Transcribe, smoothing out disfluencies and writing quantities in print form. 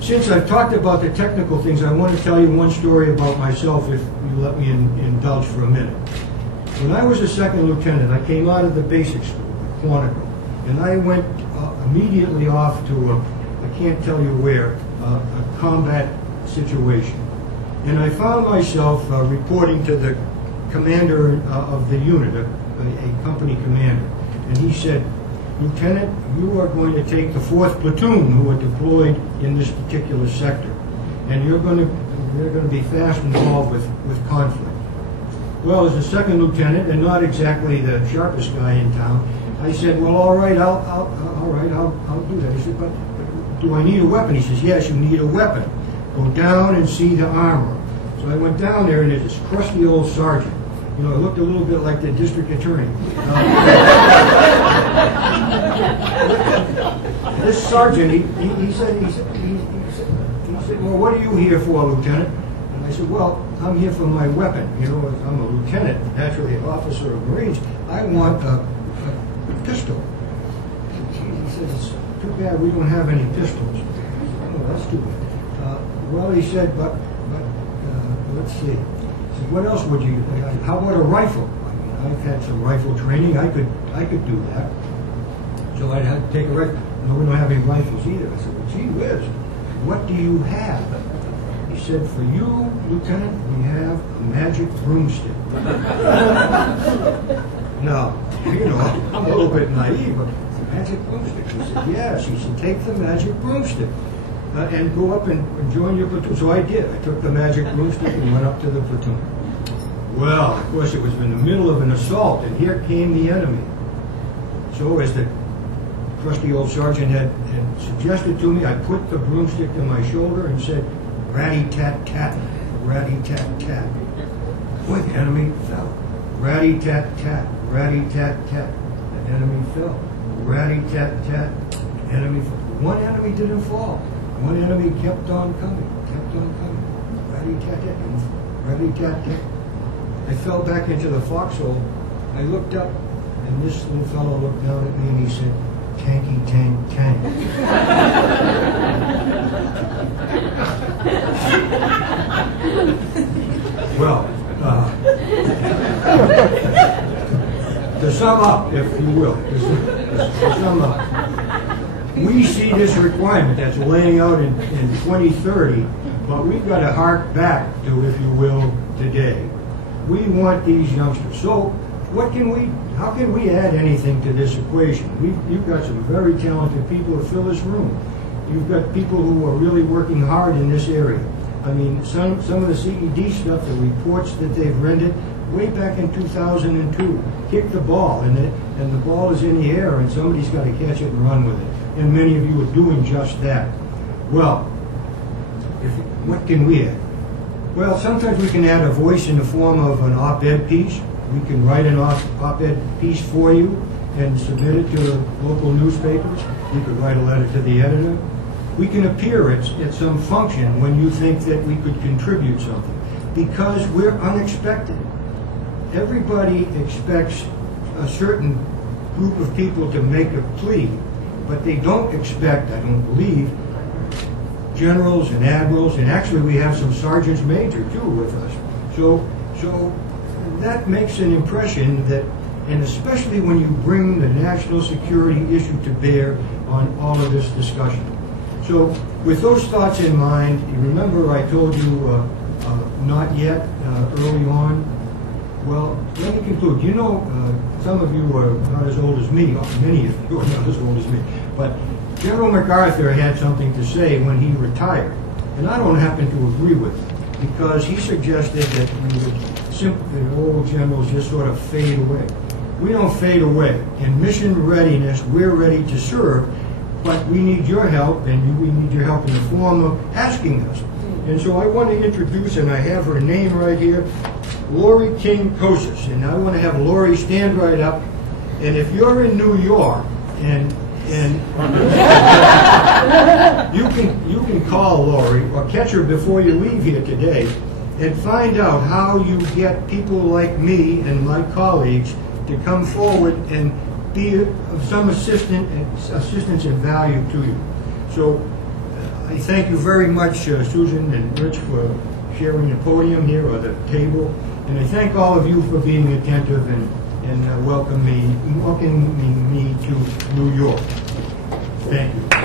since I've talked about the technical things, I want to tell you one story about myself, if you let me indulge for a minute. When I was a second lieutenant, I came out of the basic school, Quantico, and I went immediately off to I can't tell you where, a combat situation. And I found myself reporting to the commander of the unit, a company commander. And he said, "Lieutenant, you are going to take the 4th platoon who are deployed in this particular sector. And you're going to be fast involved with conflict." Well, as a second lieutenant, and not exactly the sharpest guy in town, I said, "Well, all right, I'll do that." He said, "But do I need a weapon?" He says, "Yes, you need a weapon. Go down and see the armor." So I went down there, and there's this crusty old sergeant. You know, it looked a little bit like the district attorney. This sergeant, he said, "Well, what are you here for, Lieutenant?" And I said, "Well, I'm here for my weapon. You know, I'm a lieutenant, naturally an officer of Marines. I want a pistol." He said, "It's too bad we don't have any pistols." "Oh, that's too bad." Well, he said, but let's see. He said, "What else would you? How about a rifle? I mean, I've had some rifle training. I could do that." So I'd have to take a rifle. "No, we don't have any rifles either." I said, "Well, gee whiz, what do you have?" He said, "For you, Lieutenant, we have a magic broomstick." Now, you know, I'm a little bit naive, but magic broomstick. He said, "Yes." He said, "Take the magic broomstick and go up and join your platoon." So I did. I took the magic broomstick and went up to the platoon. Well, of course, it was in the middle of an assault, and here came the enemy. So as the crusty old sergeant had suggested to me, I put the broomstick to my shoulder and said, "Ratty-tat-tat, ratty-tat-tat." Boy, the enemy fell. Ratty-tat-tat, ratty-tat-tat. The enemy fell. Ratty-tat-tat, enemy fell. One enemy didn't fall. One enemy kept on coming, kept on coming. Ratty-tat-tat, ratty-tat-tat. I fell back into the foxhole. I looked up, and this little fellow looked down at me and he said, "Tanky, tank, tank." Well, to sum up, if you will, to sum up, we see this requirement that's laying out in 2030, but we've got to hark back to, if you will, today. We want these youngsters. So, how can we add anything to this equation? You've got some very talented people to fill this room. You've got people who are really working hard in this area. I mean, some of the CED stuff, the reports that they've rendered, way back in 2002, kick the ball, and the ball is in the air, and somebody's got to catch it and run with it. And many of you are doing just that. Well, what can we add? Well, sometimes we can add a voice in the form of an op-ed piece. We can write an op-ed piece for you and submit it to the local newspapers. You could write a letter to the editor. We can appear at some function when you think that we could contribute something, because we're unexpected. Everybody expects a certain group of people to make a plea, but they don't expect, I don't believe, generals and admirals, and actually we have some sergeants major too with us. So that makes an impression that, and especially when you bring the national security issue to bear on all of this discussion. So with those thoughts in mind, you remember I told you not yet early on. Well, let me conclude. You know, some of you are not as old as me, many of you are not as old as me, but General MacArthur had something to say when he retired, and I don't happen to agree with it, because he suggested that old generals just sort of fade away. We don't fade away. In mission readiness, we're ready to serve, but we need your help, and we need your help in the form of asking us. And so I want to introduce, and I have her name right here, Lori King Kosis, and I want to have Lori stand right up. And if you're in New York, and you can call Lori or catch her before you leave here today, and find out how you get people like me and my colleagues to come forward and be of some assistance and value to you. So I thank you very much, Susan and Rich, for sharing the podium here, or the table. And I thank all of you for being attentive and welcoming me to New York. Thank you.